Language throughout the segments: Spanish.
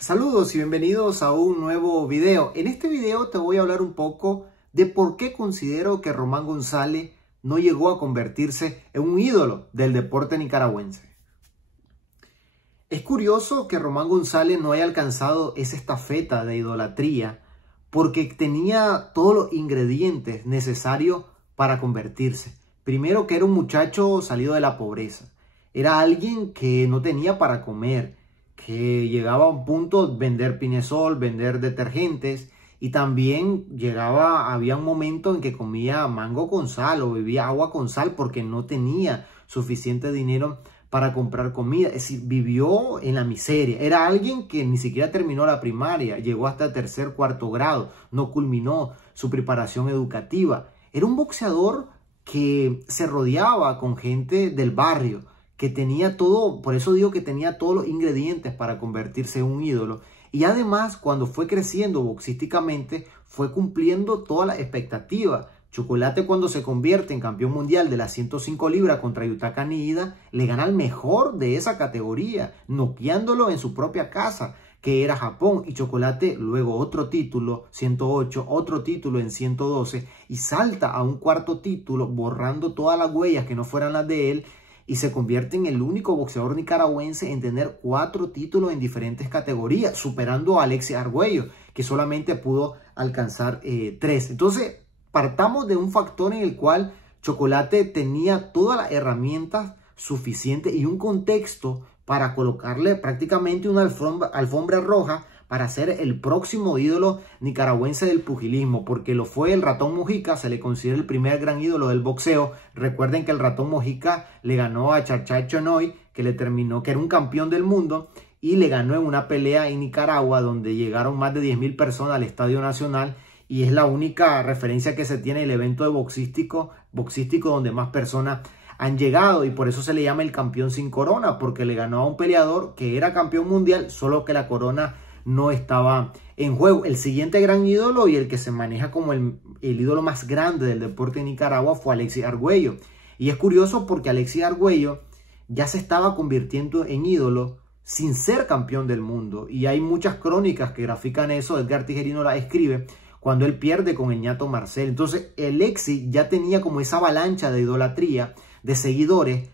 Saludos y bienvenidos a un nuevo video. En este video te voy a hablar un poco de por qué considero que Román González no llegó a convertirse en un ídolo del deporte nicaragüense. Es curioso que Román González no haya alcanzado esa estafeta de idolatría porque tenía todos los ingredientes necesarios para convertirse. Primero, que era un muchacho salido de la pobreza. Era alguien que no tenía para comer, que llegaba a un punto vender Pinesol, vender detergentes, y también había un momento en que comía mango con sal o bebía agua con sal porque no tenía suficiente dinero para comprar comida. Es decir, vivió en la miseria. Era alguien que ni siquiera terminó la primaria, llegó hasta tercer, cuarto grado, no culminó su preparación educativa. Era un boxeador que se rodeaba con gente del barrio, que tenía todo, por eso digo que tenía todos los ingredientes para convertirse en un ídolo. Y además, cuando fue creciendo boxísticamente, fue cumpliendo todas las expectativas. Chocolate, cuando se convierte en campeón mundial de las 105 libras contra Yutaka Niida, le gana al mejor de esa categoría, noqueándolo en su propia casa, que era Japón. Y Chocolate luego otro título, 108, otro título en 112, y salta a un cuarto título, borrando todas las huellas que no fueran las de él, y se convierte en el único boxeador nicaragüense en tener 4 títulos en diferentes categorías, superando a Alexis Arguello, que solamente pudo alcanzar 3. Entonces, partamos de un factor en el cual Chocolate tenía todas las herramientas suficientes y un contexto para colocarle prácticamente una alfombra roja para ser el próximo ídolo nicaragüense del pugilismo, porque lo fue el Ratón Mojica, se le considera el primer gran ídolo del boxeo. Recuerden que el Ratón Mojica le ganó a Charchay Chonoy, que era un campeón del mundo, y le ganó en una pelea en Nicaragua donde llegaron más de 10.000 personas al Estadio Nacional, y es la única referencia que se tiene el evento de boxístico donde más personas han llegado, y por eso se le llama el campeón sin corona, porque le ganó a un peleador que era campeón mundial, solo que la corona no estaba en juego. El siguiente gran ídolo y el que se maneja como el ídolo más grande del deporte de Nicaragua fue Alexis Arguello. Y es curioso porque Alexis Arguello ya se estaba convirtiendo en ídolo sin ser campeón del mundo. Y hay muchas crónicas que grafican eso. Edgar Tijerino la escribe cuando él pierde con el ñato Marcel. Entonces Alexis ya tenía como esa avalancha de idolatría, de seguidores,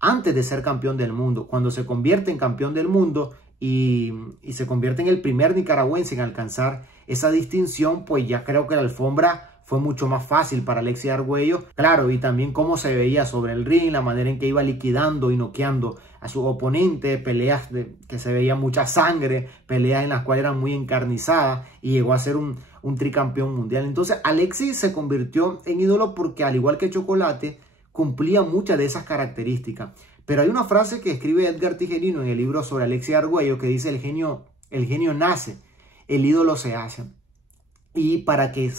antes de ser campeón del mundo. Cuando se convierte en campeón del mundo y se convierte en el primer nicaragüense en alcanzar esa distinción, pues ya creo que la alfombra fue mucho más fácil para Alexis Arguello. Claro, y también cómo se veía sobre el ring, la manera en que iba liquidando y noqueando a su oponente, peleas que se veía mucha sangre, peleas en las cuales eran muy encarnizadas, y llegó a ser un tricampeón mundial. Entonces Alexis se convirtió en ídolo porque, al igual que Chocolate, cumplía muchas de esas características. Pero hay una frase que escribe Edgar Tijerino en el libro sobre Alexis Arguello que dice: el genio nace, el ídolo se hace. Y para que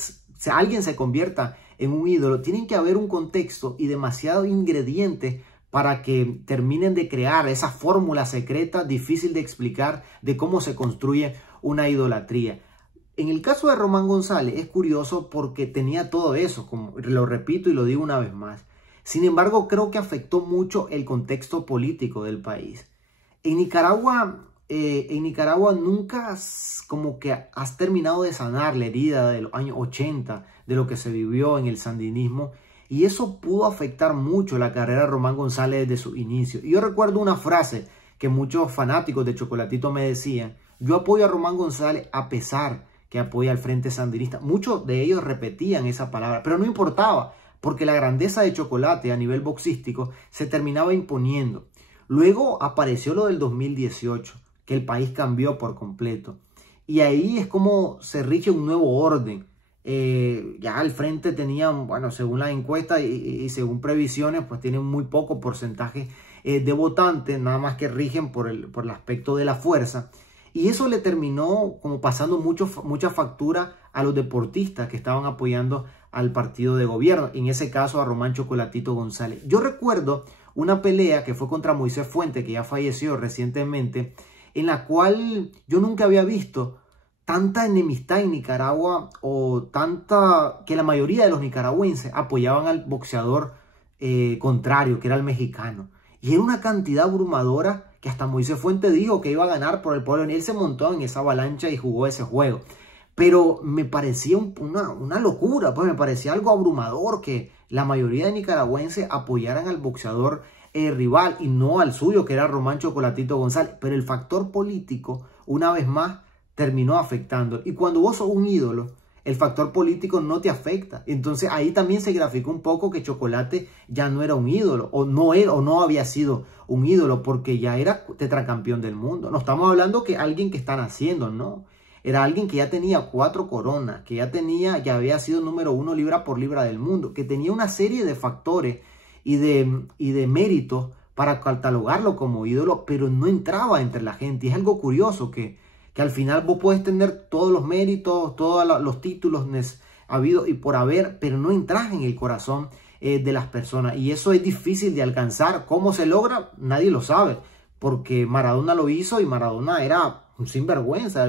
alguien se convierta en un ídolo, tienen que haber un contexto y demasiados ingredientes para que terminen de crear esa fórmula secreta difícil de explicar de cómo se construye una idolatría. En el caso de Román González es curioso porque tenía todo eso, como lo repito y lo digo una vez más. Sin embargo, creo que afectó mucho el contexto político del país. En Nicaragua nunca como que has terminado de sanar la herida de los años 80, de lo que se vivió en el sandinismo, y eso pudo afectar mucho la carrera de Román González desde su inicio. Y yo recuerdo una frase que muchos fanáticos de Chocolatito me decían: yo apoyo a Román González a pesar que apoya al Frente Sandinista. Muchos de ellos repetían esa palabra, pero no importaba, porque la grandeza de Chocolate a nivel boxístico se terminaba imponiendo. Luego apareció lo del 2018, que el país cambió por completo. Y ahí es como se rige un nuevo orden. Ya el Frente tenía, bueno, según las encuestas y según previsiones, pues tienen muy poco porcentaje de votantes, nada más que rigen por el aspecto de la fuerza. Y eso le terminó como pasando mucha factura a los deportistas que estaban apoyando al partido de gobierno, en ese caso a Román Chocolatito González. Yo recuerdo una pelea que fue contra Moisés Fuente, que ya falleció recientemente, en la cual yo nunca había visto tanta enemistad en Nicaragua, o tanta que la mayoría de los nicaragüenses apoyaban al boxeador contrario, que era el mexicano. Y era una cantidad abrumadora que hasta Moisés Fuentes dijo que iba a ganar por el pueblo. Y él se montó en esa avalancha y jugó ese juego. Pero me parecía una locura, pues me parecía algo abrumador que la mayoría de nicaragüenses apoyaran al boxeador rival y no al suyo, que era Román Chocolatito González. Pero el factor político, una vez más, terminó afectando. Y cuando vos sos un ídolo, el factor político no te afecta. Entonces ahí también se graficó un poco que Chocolate ya no era un ídolo, o no había sido un ídolo, porque ya era tetracampeón del mundo. No estamos hablando que alguien que está naciendo, no. Era alguien que ya tenía 4 coronas, que ya había sido número 1 libra por libra del mundo, que tenía una serie de factores y de méritos para catalogarlo como ídolo, pero no entraba entre la gente. Y es algo curioso que al final vos puedes tener todos los méritos, todos los títulos habido y por haber, pero no entras en el corazón de las personas. Y eso es difícil de alcanzar. ¿Cómo se logra? Nadie lo sabe, porque Maradona lo hizo y Maradona era un sinvergüenza de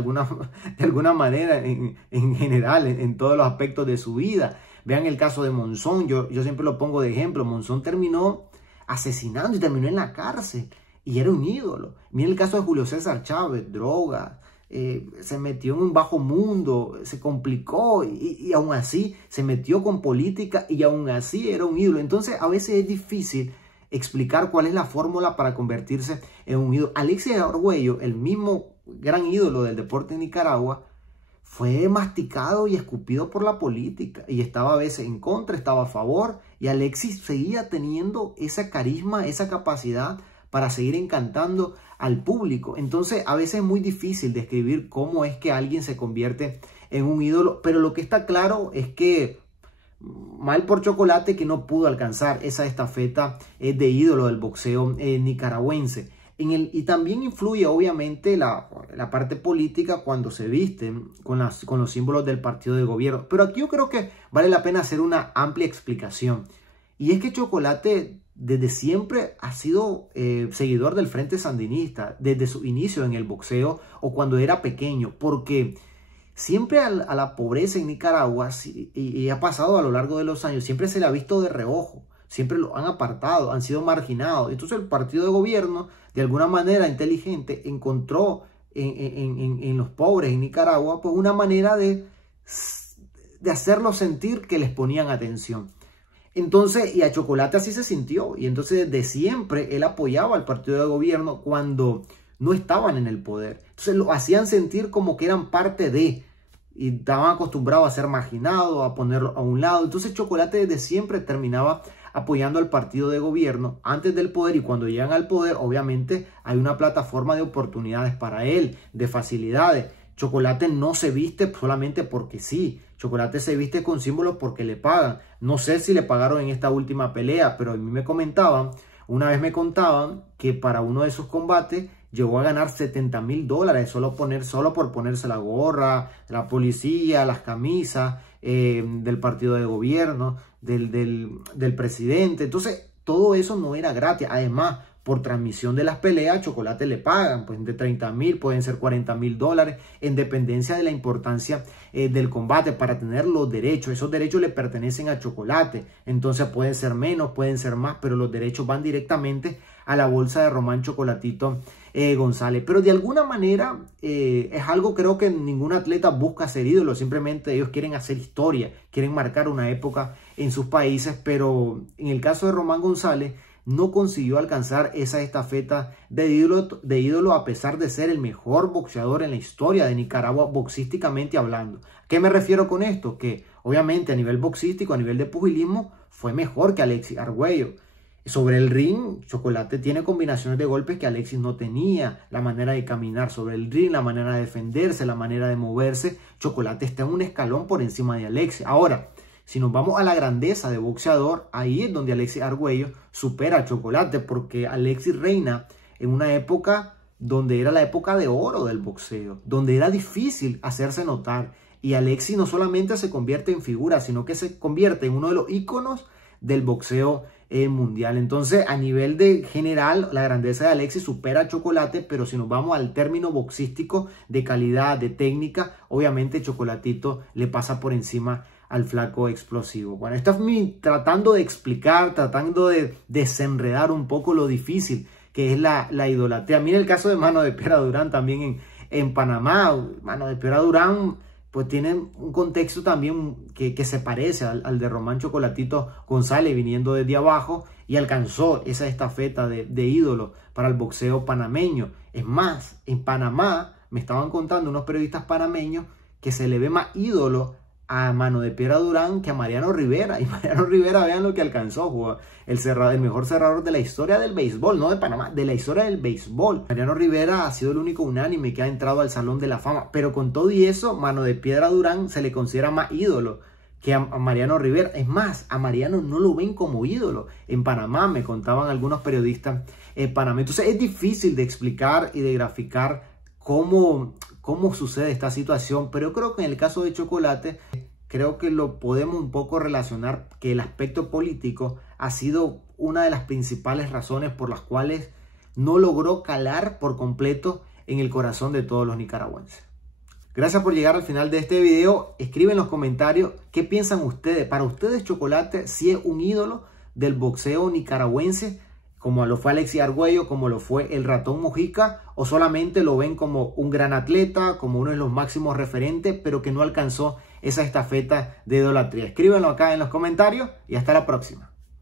alguna manera en general, en todos los aspectos de su vida. Vean el caso de Monzón, yo siempre lo pongo de ejemplo. Monzón terminó asesinando y terminó en la cárcel y era un ídolo. Miren el caso de Julio César Chávez, drogas, se metió en un bajo mundo, se complicó y aún así se metió con política y aún así era un ídolo. Entonces a veces es difícil explicar cuál es la fórmula para convertirse en un ídolo. Alexis Arguello, el mismo gran ídolo del deporte en Nicaragua, fue masticado y escupido por la política y estaba a veces en contra, estaba a favor, y Alexis seguía teniendo esa carisma, esa capacidad para seguir encantando al público. Entonces a veces es muy difícil describir cómo es que alguien se convierte en un ídolo, pero lo que está claro es que mal por Chocolate que no pudo alcanzar esa estafeta de ídolo del boxeo nicaragüense. Y también influye obviamente la parte política cuando se visten con los símbolos del partido de gobierno. Pero aquí yo creo que vale la pena hacer una amplia explicación. Y es que Chocolate desde siempre ha sido seguidor del Frente Sandinista, desde su inicio en el boxeo o cuando era pequeño, porque siempre a la pobreza en Nicaragua, y ha pasado a lo largo de los años, siempre se le ha visto de reojo. Siempre lo han apartado, han sido marginados. Entonces el partido de gobierno, de alguna manera inteligente, encontró en los pobres en Nicaragua pues una manera de hacerlos sentir que les ponían atención. Entonces, y a Chocolate así se sintió. Y entonces desde siempre él apoyaba al partido de gobierno cuando no estaban en el poder. Entonces lo hacían sentir como que eran parte de... y estaban acostumbrados a ser marginados, a ponerlo a un lado. Entonces Chocolate desde siempre terminaba apoyando al partido de gobierno antes del poder, y cuando llegan al poder obviamente hay una plataforma de oportunidades para él, de facilidades. Chocolate no se viste solamente porque sí, Chocolate se viste con símbolos porque le pagan. No sé si le pagaron en esta última pelea, pero a mí una vez me contaban que para uno de esos combates llegó a ganar $70,000 solo por ponerse la gorra, la policía, las camisas del partido de gobierno, del presidente. Entonces, todo eso no era gratis. Además, por transmisión de las peleas, a Chocolate le pagan, pues de 30,000, pueden ser $40,000, en dependencia de la importancia del combate, para tener los derechos. Esos derechos le pertenecen a Chocolate. Entonces, pueden ser menos, pueden ser más, pero los derechos van directamente a la bolsa de Román Chocolatito González. Pero de alguna manera es algo, creo que ningún atleta busca ser ídolo, simplemente ellos quieren hacer historia, quieren marcar una época en sus países. Pero en el caso de Román González no consiguió alcanzar esa estafeta de ídolo a pesar de ser el mejor boxeador en la historia de Nicaragua, boxísticamente hablando. ¿A qué me refiero con esto? Que obviamente a nivel boxístico, a nivel de pugilismo, fue mejor que Alexis Arguello. Sobre el ring, Chocolate tiene combinaciones de golpes que Alexis no tenía. La manera de caminar sobre el ring, la manera de defenderse, la manera de moverse. Chocolate está en un escalón por encima de Alexis. Ahora, si nos vamos a la grandeza de boxeador, ahí es donde Alexis Arguello supera a Chocolate, porque Alexis reina en una época donde era la época de oro del boxeo, donde era difícil hacerse notar. Y Alexis no solamente se convierte en figura, sino que se convierte en uno de los íconos del boxeo mundial. Entonces, a nivel de general, la grandeza de Alexis supera a Chocolate, pero si nos vamos al término boxístico de calidad, de técnica, obviamente Chocolatito le pasa por encima al flaco explosivo. Bueno, esto es tratando de explicar, tratando de desenredar un poco lo difícil que es la idolatría. Mira el caso de Mano de Piedra Durán también en Panamá. Mano de Piedra Durán pues tiene un contexto también que se parece al de Román Chocolatito González, viniendo desde abajo, y alcanzó esa estafeta de ídolo para el boxeo panameño. Es más, en Panamá me estaban contando unos periodistas panameños que se le ve más ídolo a Mano de Piedra Durán que a Mariano Rivera. Y Mariano Rivera, vean lo que alcanzó, el mejor cerrador de la historia del béisbol, no de Panamá, de la historia del béisbol. Mariano Rivera ha sido el único unánime que ha entrado al Salón de la Fama, pero con todo y eso, Mano de Piedra Durán se le considera más ídolo que a Mariano Rivera. Es más, a Mariano no lo ven como ídolo en Panamá, me contaban algunos periodistas panameños. Entonces es difícil de explicar y de graficar cómo sucede esta situación, pero yo creo que en el caso de Chocolate, creo que lo podemos un poco relacionar, que el aspecto político ha sido una de las principales razones por las cuales no logró calar por completo en el corazón de todos los nicaragüenses. Gracias por llegar al final de este video. Escriben en los comentarios qué piensan ustedes. Para ustedes, Chocolate, si es un ídolo del boxeo nicaragüense, como lo fue Alexis Argüello, como lo fue el Ratón Mojica, o solamente lo ven como un gran atleta, como uno de los máximos referentes, pero que no alcanzó esa estafeta de idolatría. Escríbanlo acá en los comentarios y hasta la próxima.